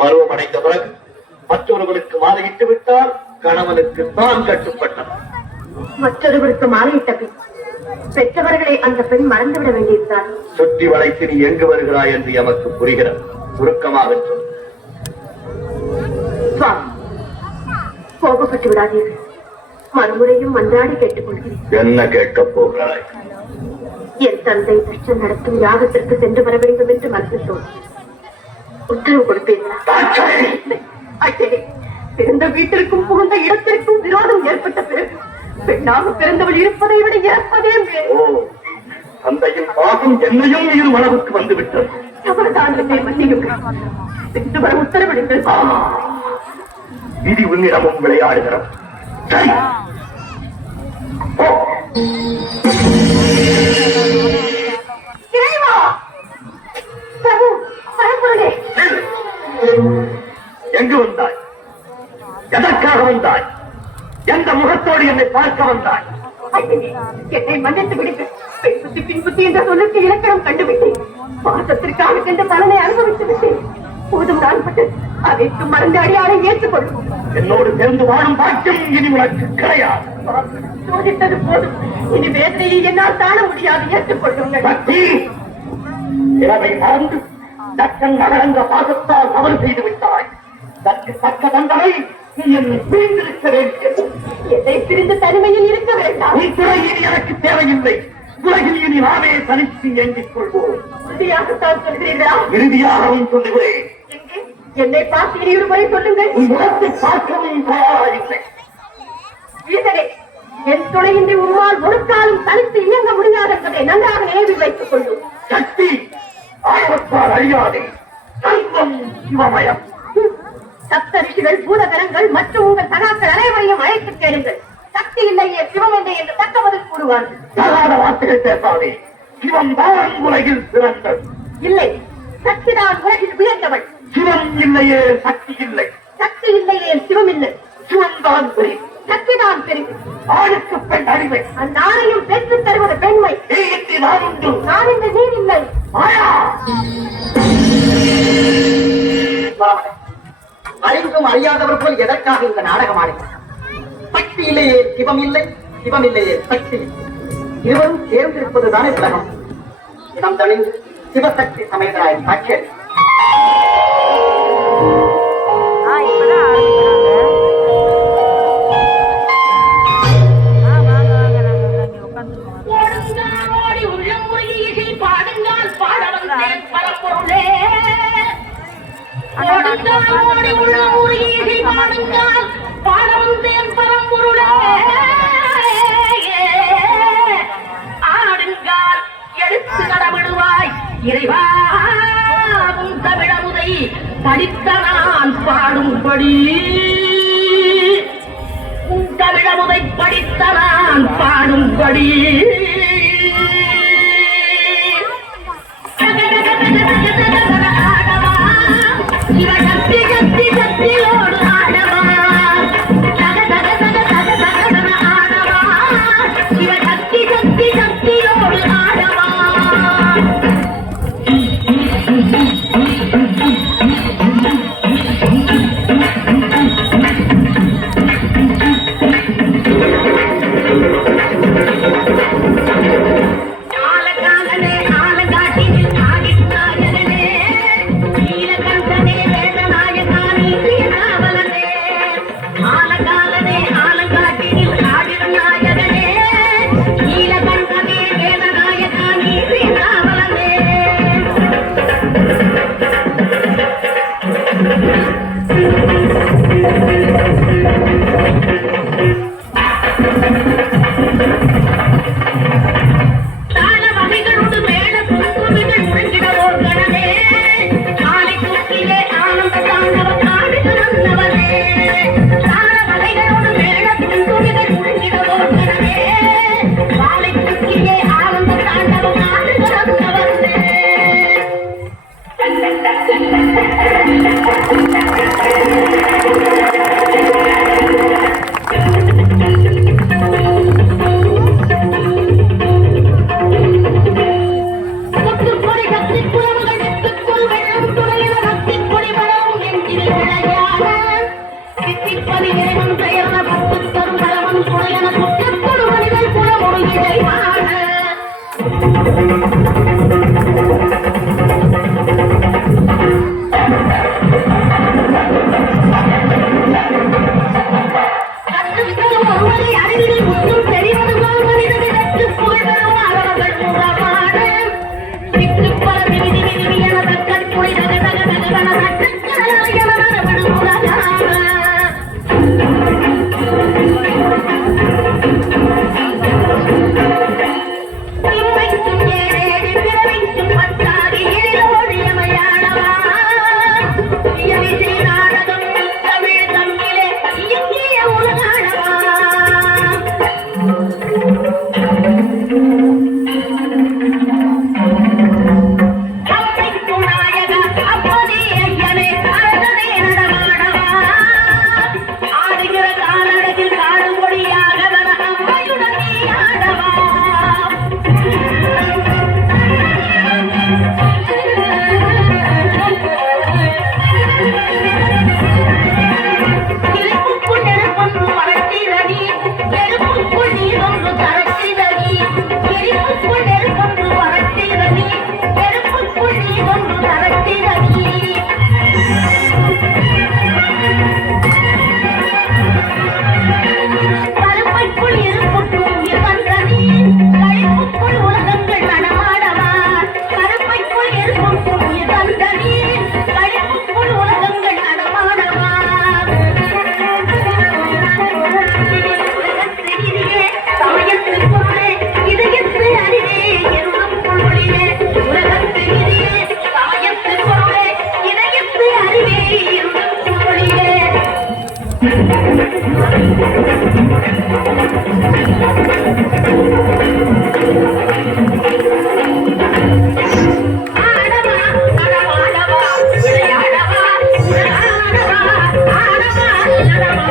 பருவம் அடைந்த பிறகு மற்றொருவருக்கு மாலையிட்டு விட்டால் கணவனுக்கு தான் கட்டுப்பட்டார். மற்றொருவருக்கு மாலையிட்ட பின் பெற்றவர்களை அந்த பெண் மறந்துவிட வேண்டியிருந்தார். சுற்றி வளைத்து நீ எங்கு வருகிறாய் என்று எமக்கு புரிகிறது. சுருக்கமாக சொல். கோபப்பட்டு விடாதீர்கள். மறுமுறையும் மன்றாடி கேட்டுக் கொள்கிறேன். என்ன கேட்கப் போகிறாய்? என் தந்தை தர்ஷன் நடத்தும் யாகத்திற்கு சென்று வர வேண்டும் என்று மனசு தோன்றி உத்தரவு கொடுப்பீர்களா? பிறந்த வீட்டிற்கும் புகுந்த இடத்திற்கும் விரோதம் ஏற்பட்ட பிறகு பெண்ணாக பிறந்தவள் இருப்பதை விட இறப்பதே தந்தையின் பாகம் என்னையும் இரு அளவுக்கு வந்துவிட்டது. தவறுதான் என்னை மன்னியுங்கள். சென்று வர உத்தரவிடுங்கள். விதி உன்னிடமும் விளையாடுகிறோம். சரி, எங்கு வந்தாய்? எதற்காக வந்தாய்? எந்த முகத்தோடு என்னை பார்க்க வந்தாய்? என்னை மன்னித்து விடுங்கள். பெண்புத்தி பின்புத்தி என்ற சொல்லுக்கு இலக்கணம் கண்டுவிட்டேன். பாசத்திற்காக சென்ற பலனை அனுபவித்து விட்டேன். போதும் நான் பட்டது. அனைத்து மறந்து அடியாரை ஏற்றுக்கொள்ளும். என்னோடு சேர்ந்து வாழும் பாக்கியம் இனி உனக்கு கிடையாது. சோதித்தது போதும். இனி வேதனையை என்னால் காண முடியாது. ஏற்றுக்கொள்ளுங்கள். இரவை மறந்து தக்கன் நகரங்க பாசத்தால் தவறு செய்து விட்டாய். தற்கு தக்க தண்டனை என்னை பிரிந்திருக்க வேண்டியது. என்னை பிரிந்து தனிமையில் இருக்க வேண்டாம். உன் துறை இனி எனக்கு தேவையில்லை. உலகில் இனி நாமே தனித்து எண்ணிக் கொள்வோம். உறுதியாகத்தான் சொல்கிறீர்களா? இறுதியாகவும் சொல்லுகிறேன். என்னை பார்த்து இனி ஒரு முறை சொல்லுங்கள். உன் முகத்தை பார்க்கவும் தயாராயில்லை. வீரரே, என் துணையின்றி உருவால் ஒரு காலம் தனித்து இயங்க முடியாது என்பதை நன்றாக நினைவில் வைத்துக் கொள்ளும். சக்தி ஆபத்தால் அழியாதே. சர்வம் சிவமயம். சப்த ரிஷிகள், பூதகரங்கள் மற்றும் உங்கள் சகாக்கள் அனைவரையும் அழைத்து கேளுங்கள். சக்தி இல்லையே சிவம் இல்லை என்று தக்க பதில் கூறுவார்கள். தகாத வார்த்தைகள் பேசாதே. சிவம் தான் உலகில் சிறந்தது. இல்லை, சக்தி தான் உலகில் உயர்ந்தவள். சிவம் இல்லையே சக்தி இல்லை. சக்தி இல்லையே சிவம் இல்லை. சிவம் தான் பெரிய, சக்தி தான் பெரிய. ஆணுக்கு பெண் அடிமை. அந்த ஆணையும் பெற்றுத் தருவது பெண்மை. நான் உண்டு. நான் இந்த நீர் இல்லை. அறிந்தும் அறியாதவர் போல் எதற்காக இந்த நாடகம் ஆடுகிறார்? சக்தி இல்லையே சிவம் இல்லை, சிவம் இல்லையே சக்தி இல்லை. இருவரும் சேர்ந்திருப்பதுதானே உலகம். இடம் தணிந்து சிவசக்தி சமயங்களாய் காட்சி ஆடுங்கால் எடுத்து நடவிடுவாய் இறைவாகும் தமிழமுதை படித்த நான் பாடும்படி. தமிழமுதை படித்த நான் பாடும்படி.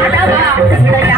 ஆடவா